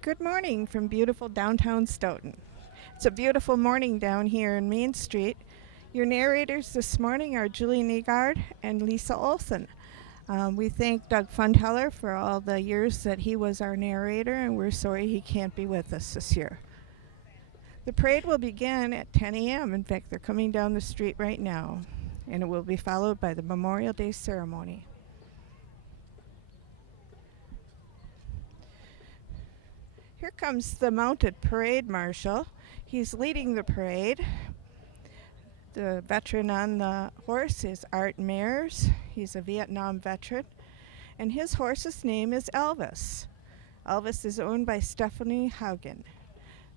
Good morning from beautiful downtown Stoughton. It's a beautiful morning down here in Main Street. Your narrators this morning are Julie Negard and Lisa Olson. We thank Doug Fundheller for all the years that he was our narrator, and we're sorry he can't be with us this year. The parade will begin at 10 a.m. In fact, they're coming down the street right now, and it will be followed by the Memorial Day ceremony. Here comes the mounted parade marshal. He's leading the parade. The veteran on the horse is Art Mayers. He's a Vietnam veteran. And his horse's name is Elvis. Elvis is owned by Stephanie Haugen.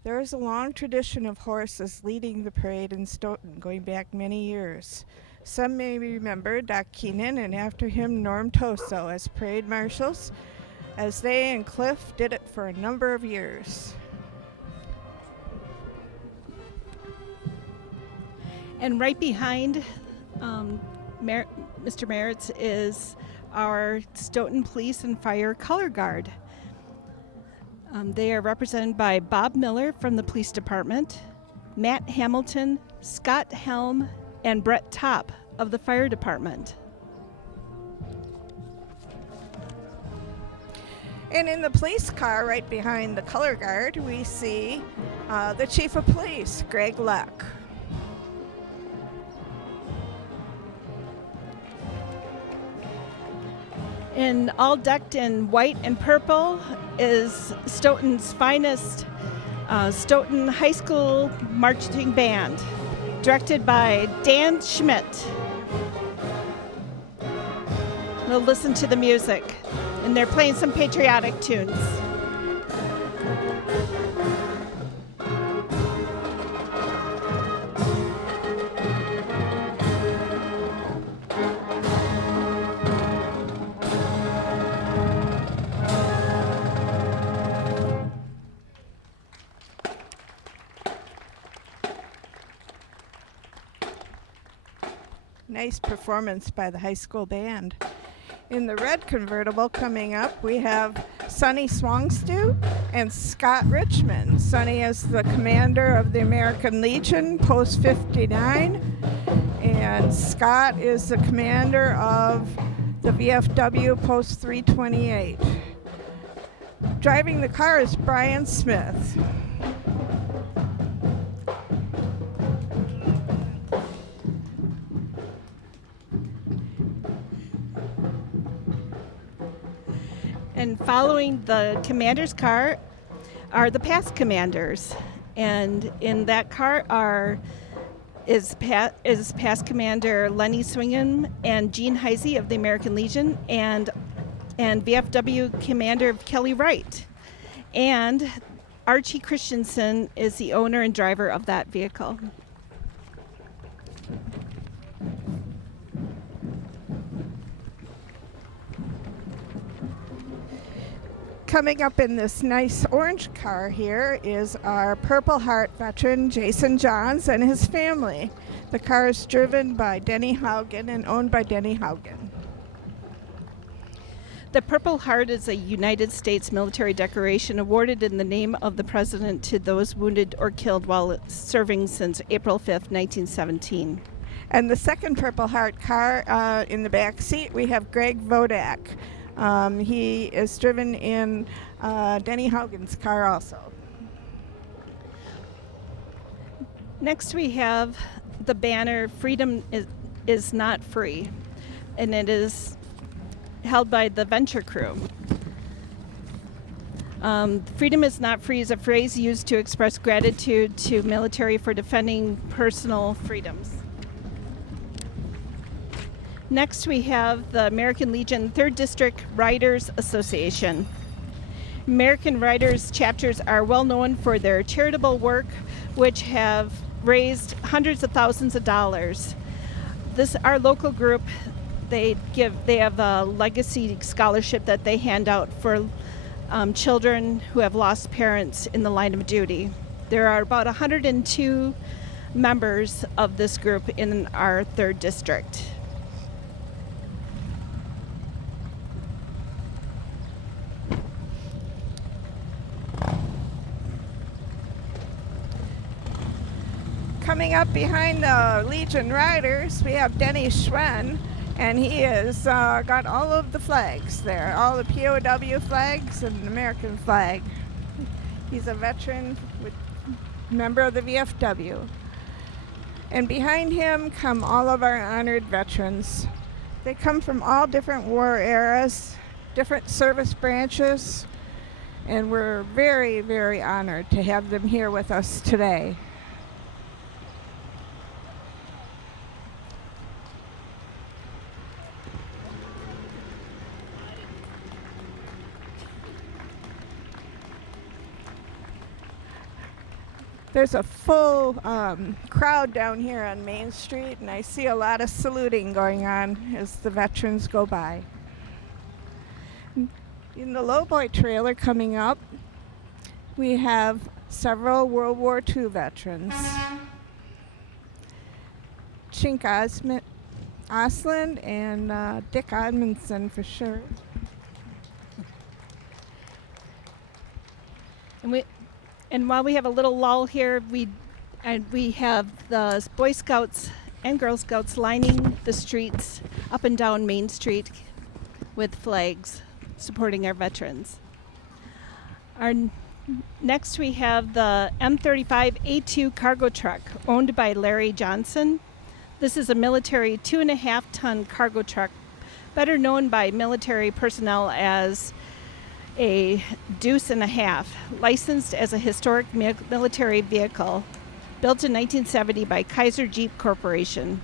There is a long tradition of horses leading the parade in Stoughton, going back many years. Some may remember Doc Keenan and after him Norm Toso as parade marshals, as they and Cliff did it for a number of years. And right behind Mr. Merritt's is our Stoughton Police and Fire Color Guard. They are represented by Bob Miller from the Police Department, Matt Hamilton, Scott Helm, and Brett Topp of the Fire Department. And in the police car right behind the color guard, we see the Chief of Police, Greg Luck. And all decked in white and purple is Stoughton's finest Stoughton High School Marching Band, directed by Dan Schmidt. We'll listen to the music, and they're playing some patriotic tunes. Nice performance by the high school band. In the red convertible coming up, we have Sonny Swangstu and Scott Richmond. Sonny is the commander of the American Legion, Post 59, and Scott is the commander of the VFW, Post 328. Driving the car is Brian Smith. And following the commander's car are the past commanders. And in that car is past commander Lenny Swingham and Gene Heisey of the American Legion and VFW commander Kelly Wright. And Archie Christensen is the owner and driver of that vehicle. Coming up in this nice orange car here is our Purple Heart veteran, Jason Johns, and his family. The car is driven by Denny Haugen and owned by Denny Haugen. The Purple Heart is a United States military decoration awarded in the name of the President to those wounded or killed while serving since April 5th, 1917. And the second Purple Heart car in the back seat, we have Greg Vodak. He is driven in Denny Haugen's car also. Next we have the banner Freedom is Not Free, and it is held by the Venture Crew. Freedom is not free is a phrase used to express gratitude to military for defending personal freedoms. Next, we have the American Legion 3rd District Writers Association. American Writers chapters are well known for their charitable work, which have raised hundreds of thousands of dollars. Our local group, they have a legacy scholarship that they hand out for children who have lost parents in the line of duty. There are about 102 members of this group in our 3rd district. Coming up behind the Legion Riders, we have Denny Schwen, and he has got all of the flags there, all the POW flags and an American flag. He's a veteran, member of the VFW. And behind him come all of our honored veterans. They come from all different war eras, different service branches, and we're very, very honored to have them here with us today. There's a full crowd down here on Main Street, and I see a lot of saluting going on as the veterans go by. In the Lowboy trailer coming up, we have several World War II veterans. Chink Osland and Dick Odmondson for sure. And while we have a little lull here, we have the Boy Scouts and Girl Scouts lining the streets up and down Main Street with flags supporting our veterans. Next we have the M35A2 cargo truck owned by Larry Johnson. This is a military 2.5-ton cargo truck, better known by military personnel as a deuce and a half, licensed as a historic military vehicle, built in 1970 by Kaiser Jeep Corporation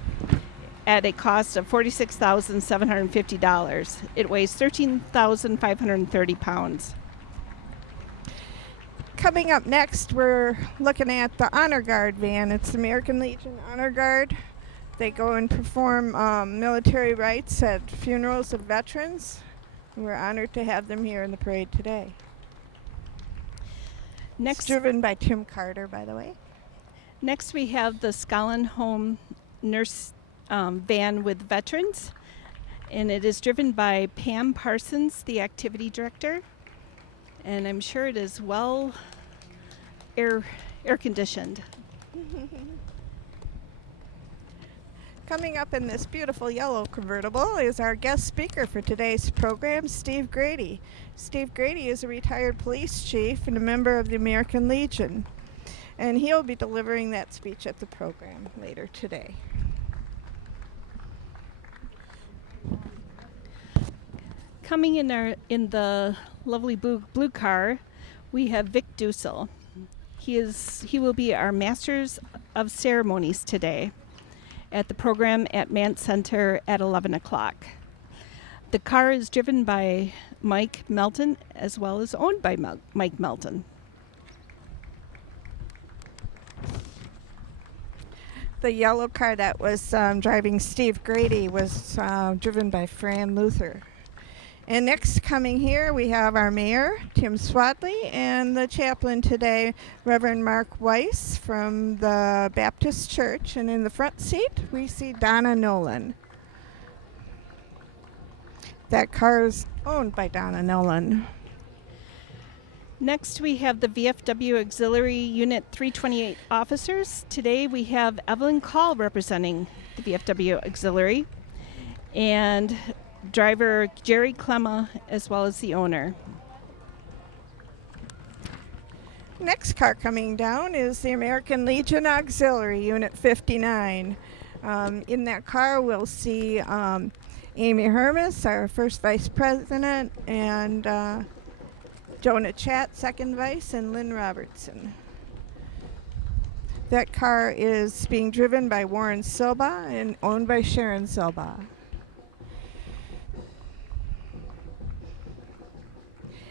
at a cost of $46,750. It weighs 13,530 pounds. Coming up next, we're looking at the Honor Guard van. It's the American Legion Honor Guard. They go and perform military rites at funerals of veterans. We're honored to have them here in the parade today. It's driven by Tim Carter, by the way. Next, we have the Scotland Home Nurse van with veterans, and it is driven by Pam Parsons, the activity director, and I'm sure it is well air conditioned. Coming up in this beautiful yellow convertible is our guest speaker for today's program, Steve Grady. Steve Grady is a retired police chief and a member of the American Legion, and he'll be delivering that speech at the program later today. Coming in the lovely blue car, we have Vic Dussel. He will be our Masters of Ceremonies today at the program at Mant Center at 11 o'clock. The car is driven by Mike Melton as well as owned by Mike Melton. The yellow car that was driving Steve Grady was driven by Fran Luther. And next coming here, we have our mayor, Tim Swadley, and the chaplain today, Reverend Mark Weiss from the Baptist Church. And in the front seat, we see Donna Nolan. That car is owned by Donna Nolan. Next, we have the VFW Auxiliary Unit 328 officers. Today, we have Evelyn Call representing the VFW Auxiliary, and driver Jerry Clemma, as well as the owner. Next car coming down is the American Legion Auxiliary Unit 59. In that car, we'll see Amy Hermes, our first vice president, and Jonah Chatt, second vice, and Lynn Robertson. That car is being driven by Warren Silba and owned by Sharon Silba.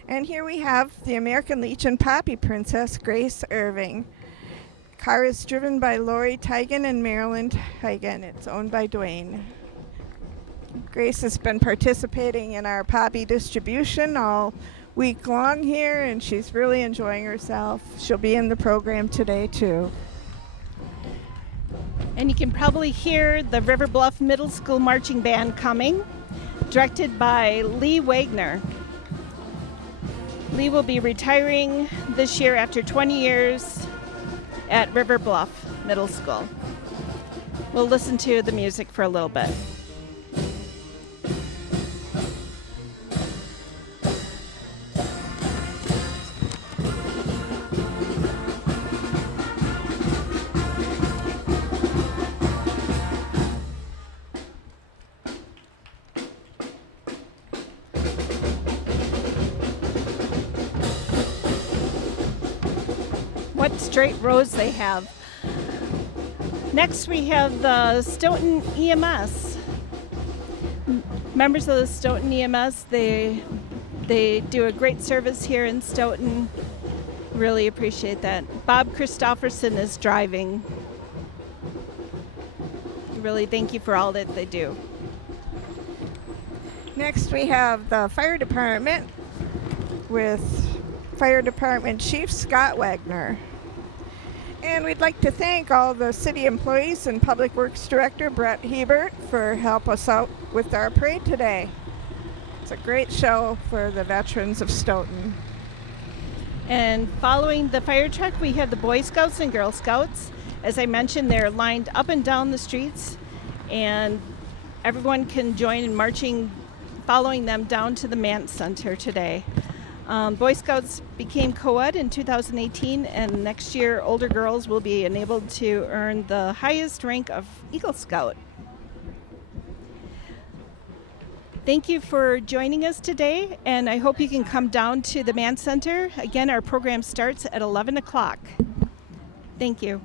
And here we have the American Legion Poppy Princess, Grace Irving. Car is driven by Lori Tigan and Marilyn Tigan. It's owned by Dwayne. Grace has been participating in our poppy distribution all week long here, and she's really enjoying herself. She'll be in the program today, too. And you can probably hear the River Bluff Middle School Marching Band coming, directed by Lee Wagner. Lee will be retiring this year after 20 years at River Bluff Middle School. We'll listen to the music for a little bit. What straight rows they have. Next we have the Stoughton EMS. Members of the Stoughton EMS, they do a great service here in Stoughton. Really appreciate that. Bob Christofferson is driving. Really thank you for all that they do. Next we have the fire department with Fire Department Chief Scott Wagner. And we'd like to thank all the city employees and Public Works Director Brett Hebert for help us out with our parade today. It's a great show for the veterans of Stoughton. And following the fire truck, we have the Boy Scouts and Girl Scouts. As I mentioned, they're lined up and down the streets, and everyone can join in marching, following them down to the Mann Center today. Boy Scouts became co-ed in 2018, and next year older girls will be enabled to earn the highest rank of Eagle Scout. Thank you for joining us today, and I hope you can come down to the Mann Center. Again, our program starts at 11 o'clock. Thank you.